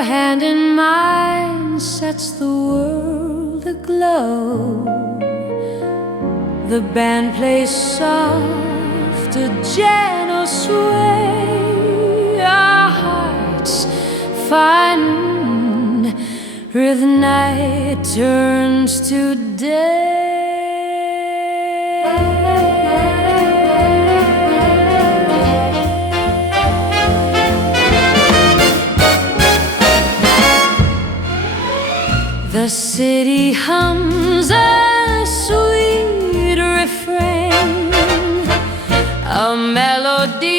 Your hand in mine sets the world aglow. The band plays soft, a gentle sway. Our hearts find where the night turns to day. The city hums a sweet refrain, a melody